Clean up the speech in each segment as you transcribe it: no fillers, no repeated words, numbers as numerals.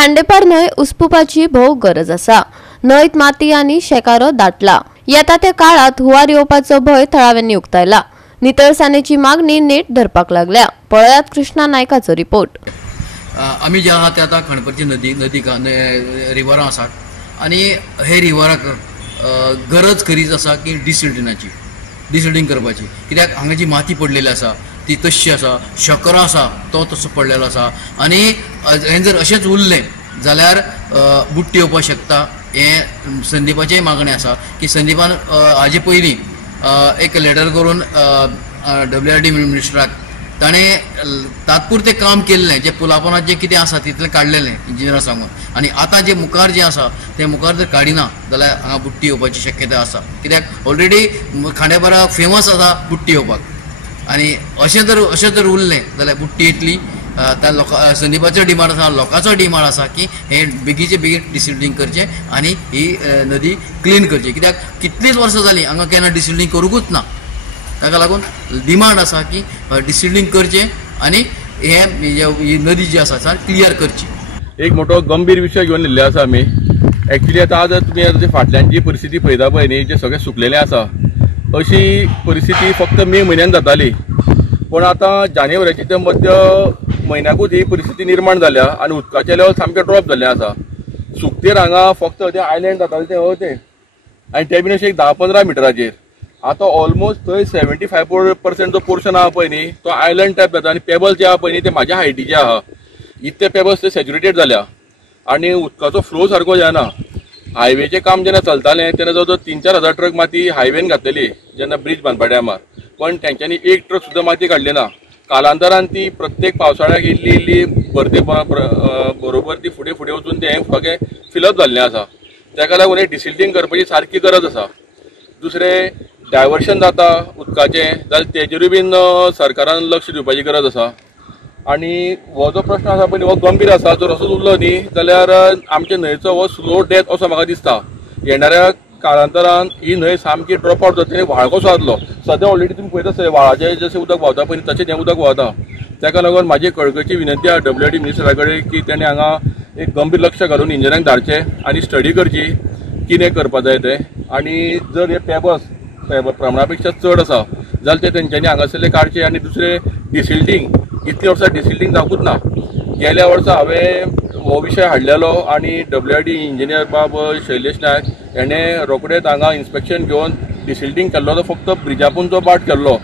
खांडेपार न्हंय उसपुपाची भोव गरज आसा। न्हंयत माती आनी शेकारो दाटला। येता त्या काळात हुंवार येवपाचो भंय थळाव्यांनी उक्तायला। नितळसाणेची मागणी नेट धरपाक लागल्या। पळयात कृष्णा नायकाचो रिपोर्ट। आम्ही जे आहात ते आता खणपतची नदी रिव्हरां आसात आणि हे रिव्हराक गरज खरीच आसा की डिसिल्टिंग करपाची, कित्याक हांगा जी माती पडलेली आसा ती तशी आसा, शकरो आसा तो तसो पडलेलो आसा आणि हें जर अशेंच उरलें जाल्यार बुट्टी येवपाक शकता। हे संदीपाचेय मागणी आसा की संदीपान हाजे पयलीं एक लेटर करून WRD मिनिस्टराक ताणें तात्पुरतें काम केल्लें, जे पुलापणात जे कितें आसा तितलें काडलेलें इंजिनियराक सांगून, आनी आतां जे मुखार जें आसा तें मुखार जर काडिना जाल्यार हांगा बुट्टी येवपाची शक्यता आसा, कित्याक ऑलरेडी खांडेपाराक फेमस आसा बुट्टी येवपाक। आनी अशें जर उरलें जाल्यार बुट्टी येतली। त्या संदीपाचो डिमांड आसा, लोकांचो डिमांड आसा की हे बेगीचे बेगीन डिसिल्टिंग करचें आनी ही नदी क्लीन करची, कित्याक कितलींच वर्सां जालीं हांगा केन्ना डिसिल्टिंग करूंकूच ना। ताका लागून डिमांड आसा की डिसिल्टिंग करचें आनी ही नदी जी आसा क्लियर करची। एक मोठो गंभीर विशय घेवन येयल्ले आसा आमी। एक्चुअली आज तुमी फाटल्यान जी परिस्थिती पळयता पळय न्ही, जे सगळें सुकलेलें आसा, अशी परिस्थिती फक्त मे म्हयन्यान जाताली, पण आतां जानेवारीच्या ते मध्य म्हयन्याकूच ही परिस्थिती निर्माण जाल्या आनी उदकाचे लेवल सामकें ड्रॉप जाल्लें आसा। सुकतेर हांगा फक्त ते आयलँड जाताले ते आनी ते बीन अशें एक 10-15 मिटराचेर। आतां ऑलमोस्ट थंय 75% जो पोर्शन आहा पळय न्ही तो आयलँड टायप जाता, आनी पेबल्स जे आहा पळय न्ही ते म्हाज्या हायटीचे आहा। इतले पेबल्स ते सॅच्युरेटेड जाल्या आनी उदकाचो फ्लो सारको जायना। हायवेचें काम जेन्ना चलतालें तेन्ना जवळ 3-4 हजार ट्रक माती हायवेन घातलेली जेन्ना ब्रिज बांदपा टायमार, पण तेंच्यांनी एक ट्रक सुद्दां माती काडली ना। कालांतरान ती प्रत्येक पावसाळ्याक इल्ली भरते बरोबर ती फुडें वचून तें सगळें फिलअप जाल्लें आसा। ताका लागून हे डिसिल्टिंग करपाची सारकी गरज आसा। दुसरें डायवर्शन जाता उदकाचें जाल्यार तेजेरूय बीन सरकारान लक्ष दिवपाची गरज आसा। आनी हो जो प्रश्न आसा पळय हो गंभीर आसा। जर असोच उरलो न्ही जाल्यार आमचे न्हंयचो हो स्लो डेथ असो म्हाका दिसता। येणाऱ्या काळांतरान ही न्हंय सामकी ड्रॉप आउट जातली, व्हाळ कसो जातलो। सद्या ऑलरेडी तुमी पळयता आसतले व्हाळाचें जशें उदक व्हांवता पळय तशें हें उदक व्हांवता। ताका लागून म्हाजी कळकळीची विनंती आहा WRD मिनिस्टरा कडेन की तेणें हांगा एक गंभीर लक्ष घालून इंजिनियरांक धाडचें आनी स्टडी करची कितें करपा जाय तें। आनी जर हे पेबल्स प्रमाणा पेक्षा चड आसा जाल्यार ते तेंच्यांनी हांगासरले काडचे। आनी दुसरें डिसिल्टिंग इतले वर्सां डिसिल्टिंग जावूंकूच ना। गेल्या वर्सा हांवें हो विशय हाडलेलो आनी WRD इंजिनियर बाब शैलेश नायक हेणें रोखडेंच हांगा इन्स्पेक्शन घेवन डिसिल्टिंग केल्लो तो फक्त ब्रिजापूनचो पार्ट केल्लो,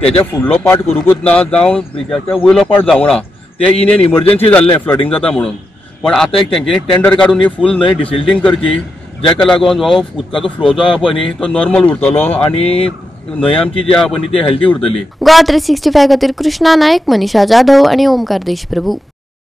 तेजे फुडलो पार्ट करूंकूच ना, जावं ब्रिजाच्या वयलो पार्ट जावं ना। तें इन एन इमर्जन्सी जाल्लें फ्लडिंग जाता म्हणून। पण आतां एक तेंच्यांनी टेंडर काडून ही फूल न्हंय डिसिल्टिंग करची, जेका लागून हो उदकाचो फ्लो जो आहा पळय न्ही तो नॉर्मल उरतलो आनी न्हंय आमची जी आहा पळय ती हेल्दी उरतली। गोवा 365 खातीर कृष्णा नायक, मनीषा जाधव आनी ओमकार देशप्रभू।